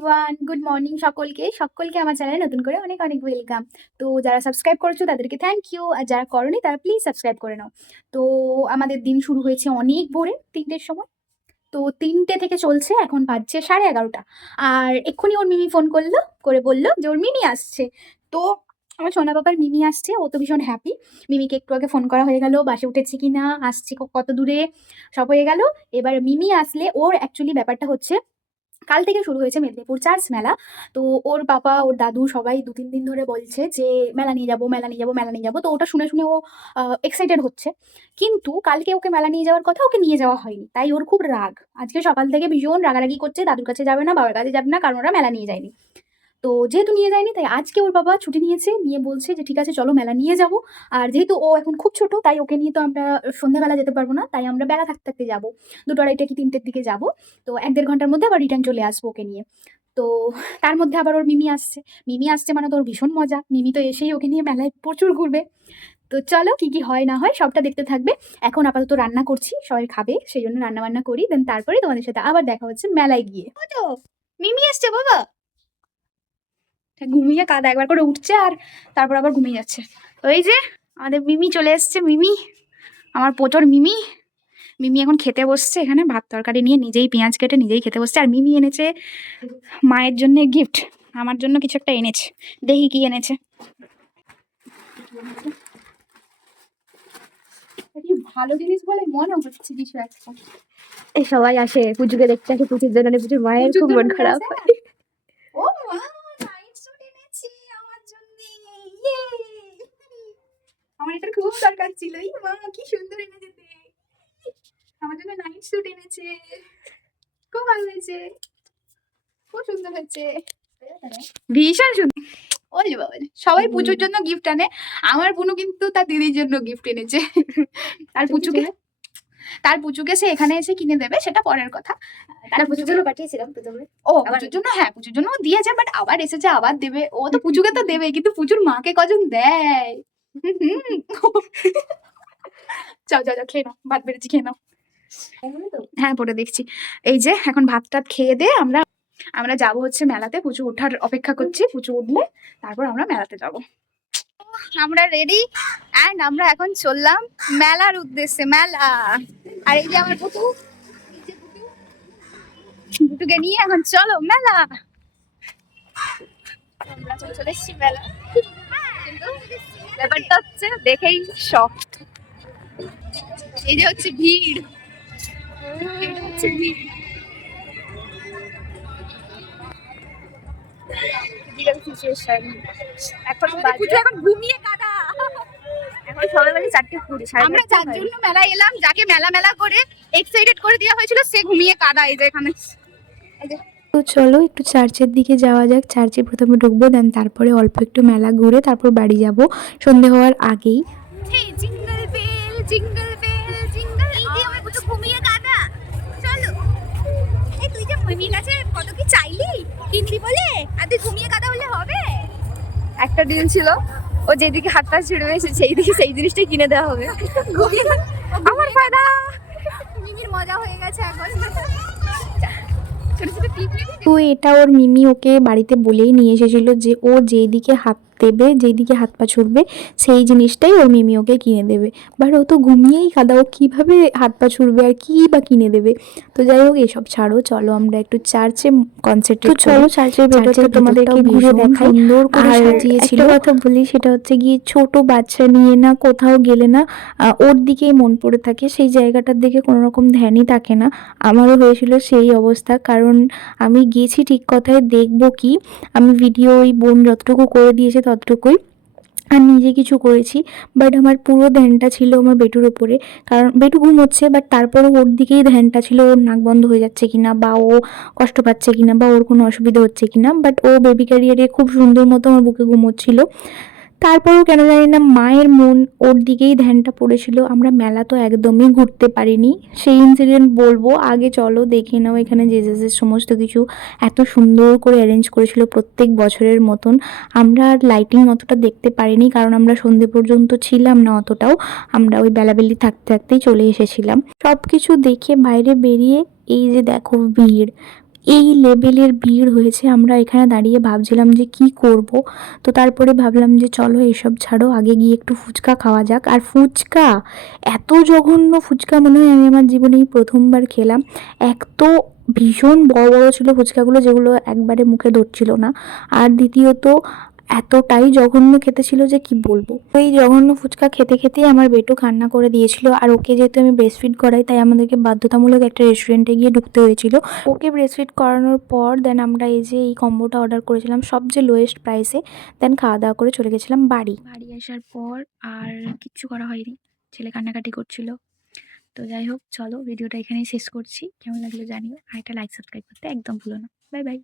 Everyone, good morning সকলকে। সকলকে আমার চ্যানেলে নতুন করে অনেক অনেক ওয়েলকাম। তো যারা সাবস্ক্রাইব করেছো তাদেরকে থ্যাংক ইউ, আর যারা করোনি তারা প্লিজ সাবস্ক্রাইব করে নাও। তো আমাদের দিন শুরু হয়েছে অনেক ভোরে 3টের সময়। তো 3টে থেকে চলছে, এখন বাজছে 11:30। আর এক্ষুনি ওর মিমি ফোন করলো, করে বললো যে ওর মিমি আসছে। তো আমার সোনা বাবার মিমি আসছে, ও তো ভীষণ হ্যাপি। মিমিকে একটু আগে ফোন করা হয়ে গেল, বাসে উঠেছে কিনা, আসছে কত দূরে, সব হয়ে গেল। এবার মিমি আসলে ওর অ্যাকচুয়ালি ব্যাপারটা হচ্ছে, কাল থেকে শুরু হয়েছে মেদিনীপুর চার্চ মেলা। তো ওর বাবা, ওর দাদু সবাই 2-3 দিন ধরে বলছে যে মেলা নিয়ে যাবো, মেলা নিয়ে যাবো, মেলা নিয়ে যাবো। তো ওটা শুনে শুনে ও এক্সাইটেড হচ্ছে। কিন্তু কালকে ওকে মেলা নিয়ে যাওয়ার কথা, ওকে নিয়ে যাওয়া হয়নি, তাই ওর খুব রাগ। আজকে সকাল থেকে ভীষণ রাগারাগি করছে, দাদুর কাছে যাবে না, বাবার কাছে যাবে না, কারণ ওরা মেলা নিয়ে যায়নি। তো যেহেতু নিয়ে যায়নি, তাই আজকে ওর বাবা ছুটি নিয়েছে, নিয়ে বলছে যে ঠিক আছে চলো মেলা নিয়ে যাবো। আর যেহেতু ও এখন খুব ছোট, তাই ওকে নিয়ে তো আমরা সন্ধ্যাবেলা যেতে পারবো না, তাই আমরা বেলা থাকতে থাকতে যাবো, 2টা 2:30 কি 3টের দিকে যাবো। তো 1-1.5 ঘন্টার মধ্যে আবার রিটার্ন চলে আসবো ওকে নিয়ে। তো তার মধ্যে আবার ওর মিমি আসছে। মিমি আসছে মানে তো ওর ভীষণ মজা, মিমি তো এসেই ওকে নিয়ে মেলায় প্রচুর ঘুরবে। তো চলো কি কি হয় না হয় সবটা দেখতে থাকবে। এখন আপাতত রান্না করছি, সবাই খাবে সেই জন্য রান্না বান্না করি, দেন তারপরে তোমাদের সাথে আবার দেখা হচ্ছে মেলায় গিয়ে। তো মিমি আসছে বাবা, ঘুমিয়ে কাদা একবার করে উঠছে আর তারপর আবার ঘুমিয়ে যাচ্ছে। তো এই যে আমাদের মিমি চলে এসছে, মিমি আমার প্রচুর মিমি। মিমি এখন খেতে বসছে, এখানে ভাত তরকারি নিয়ে নিজেই পেঁয়াজ কেটে নিজেই খেতে বসছে। আর মিমি এনেছে মায়ের জন্য গিফট, আমার জন্য কিছু একটা এনেছে, দেখি কি এনেছে। ভালো জিনিস বলে মনে হচ্ছে কিছু একটা। এই সবাই আসে পুজোকে দেখতে, আসে পুজোর জন্য, পুজোর মায়ের খুব মন খারাপ হয়। ও মা, নাইট স্যুট এনেছি আমার জন্য, ইয়ে! আমার এটা খুব দরকার ছিল। এই মা কি সুন্দর এনেছে, আমার জন্য নাইট স্যুট এনেছে, খুব ভালো হয়েছে, খুব সুন্দর হয়েছে, ভীষণ সুন্দর। ওলে বাবা, সবাই পুজোর জন্য গিফট আনে, আমার বোনও কিন্তু তার দিদির জন্য গিফট এনেছে। তার পুচুকে সে এখানে এসে কিনে দেবে, সেটা পরের কথা। তার পুজোর জন্য পাঠিয়েছিলাম প্রথমে। ও পুজোর জন্য, হ্যাঁ পুজোর জন্য দিয়েছে, বাট আবার এসেছে, আবার দেবে। ও তো পুজোকে তো দেবে, কিন্তু পুজোর মাকে কজন দেয়। যাও যাও যাও, খেয়ে নাও, ভাত বেড়েছি, খেয়ে নাও। হ্যাঁ পরে দেখছি। এই যে এখন ভাত টাত খেয়ে দিয়ে আমরা আমরা যাবো হচ্ছে মেলাতে। পুজো ওঠার অপেক্ষা করছি, পুজো উঠলে তারপর আমরা মেলাতে যাব। আমরা রেডি অ্যান্ড আমরা এখন চললাম মেলার উদ্দেশ্যে, মেলা। আর এই যে আমার পুটু, পুটুকে নিয়ে এখন চলো মেলা। আমরা চলে এসেছি মেলা, কিন্তু ব্যাপারটা হচ্ছে দেখেই শখ। এই যে হচ্ছে ভিড়, এটা হচ্ছে ভিড়। এখন ঘুমিয়ে কাদা, এখন সবাই মানে 4:20, আমরা যার জন্য মেলা এলাম, যাকে মেলা মেলা করে এক্সাইটেড করে দেওয়া হয়েছিল, সে ঘুমিয়ে কাদা। এই যে এখানে, তো চলো একটু চার্চের দিকে যাওয়া যাক। চার্চে প্রথমে ঢুকবো, দেন তারপরে অল্প একটু মেলা ঘুরে তারপর বাড়ি যাব সন্ধে হওয়ার আগেই। Jingle bell jingle bell jingle, এই যে আমার পুরো ঘুমিয়ে কাদা। চলো, এই তুই যে মিমির কাছে কত কি চাইলি, কিনবি বলে, আর তুই ঘুমিয়ে কাদা হলে হবে? একটা ডিল ছিল, ও যেদিকে হাত পা ছুড়বে সেই দিকে সেই জিনিসটাই কিনে দেওয়া হবে। আমার ফায়দা, মিমির মজা হয়ে গেছে এখন। ছোট ছোট ক্লিপ নিবি? তো এটা ওর মিমি ওকে বাড়িতে বলেই নিয়ে এসেছিল যে ও যেই দিকে হাত দেবে, যেই দিকে হাত পা ছুড়বে সেই জিনিসটাই ওর মিমি ওকে কিনে দেবে। বাট ও তো ঘুমিয়েই কাদা, ও কীভাবে হাত পা ছুড়বে আর কী বা কিনে দেবে। তো যাই হোক এসব ছাড়ো, চলো আমরা একটু চার্চে কনসেন্ট্রেট। তো চলো চার্চের ভেতরটা তোমাদেরকে ঘুরে দেখাই। সুন্দর করে সাজিয়েছিল। একটা কথা বলি, সেটা হচ্ছে গিয়ে ছোট বাচ্চা নিয়ে না কোথাও গেলে না ওর দিকেই মন পড়ে থাকে, সেই জায়গাটার দিকে কোনো রকম ধ্যানই থাকে না। আমারও হয়েছিল সেই অবস্থা, কারণ আমি গেছি ঠিক কথায়, দেখবো কি, আমি ভিডিও ওই বোন যতটুকু করে দিয়েছে ততটুকুই, আর নিজে কিছু করেছি। বাট আমার পুরো ধ্যানটা ছিল আমার বেটুর ওপরে, কারণ বেটু ঘুমোচ্ছে, বাট তারপরেও ওর দিকেই ধ্যানটা ছিল, ওর নাক বন্ধ হয়ে যাচ্ছে কিনা, বা ও কষ্ট পাচ্ছে কিনা, বা ওর কোনো অসুবিধা হচ্ছে কিনা। বাট ও বেবি ক্যারিয়ারে খুব সুন্দর মতো আমার বুকে ঘুমোচ্ছিল। তারপরেও কেন জানি না মায়ের মন ওর দিকেই ধ্যানটা পড়েছিল। আমরা মেলা তো একদমই ঘুরতে পারিনি, সেই ইনসিডেন্ট বলবো। আগে চলো দেখে নাও এখানে জেসাসের সমস্ত কিছু এত সুন্দর করে অ্যারেঞ্জ করেছিল প্রত্যেক বছরের মতন। আমরা আর লাইটিং অতটা দেখতে পারিনি, কারণ আমরা সন্ধে পর্যন্ত ছিলাম না অতটাও, আমরা ওই বেলাবেলি থাকতে থাকতেই চলে এসেছিলাম। সব কিছু দেখে বাইরে বেরিয়ে এই যে দেখো ভিড়, এই লেভেলের ভিড় হয়েছে, আমরা এখানে দাঁড়িয়ে ভাবছিলাম যে কি করব। তো তারপরে ভাবলাম যে চলো এসব ছাড়ো, আগে গিয়ে একটু ফুচকা খাওয়া যাক। আর ফুচকা, এত জঘন্য ফুচকা মনে হয় আমি আমার জীবনেই প্রথমবার খেলাম। এক তো ভীষণ বড় বড় ছিল ফুচকাগুলো, যেগুলো একবারে মুখে ধরছিল না। আর দ্বিতীয়ত এতটাই জঘন্য খেতে ছিল যে কি বলবো। তো এই জঘন্য ফুচকা খেতে খেতেই আমার বেটু কান্না করে দিয়েছিল। আর ওকে যেহেতু আমি ব্রেস্টফিড করাই, তাই আমাদেরকে বাধ্যতামূলক একটা রেস্টুরেন্টে গিয়ে ঢুকতে হয়েছিল। ওকে ব্রেস্টফিড করানোর পর দেন আমরা এই যে এই কম্বোটা অর্ডার করেছিলাম সবচেয়ে লোয়েস্ট প্রাইসে। দেন খাওয়া দাওয়া করে চলে গেছিলাম বাড়ি আসার পর আর কিচ্ছু করা হয়নি, ছেলে কান্নাকাটি করছিল। তো যাই হোক, চলো ভিডিওটা এখানেই শেষ করছি। কেমন লাগলো জানিও, আর একটা লাইক সাবস্ক্রাইব করতে একদম ভুলো না। Bye bye.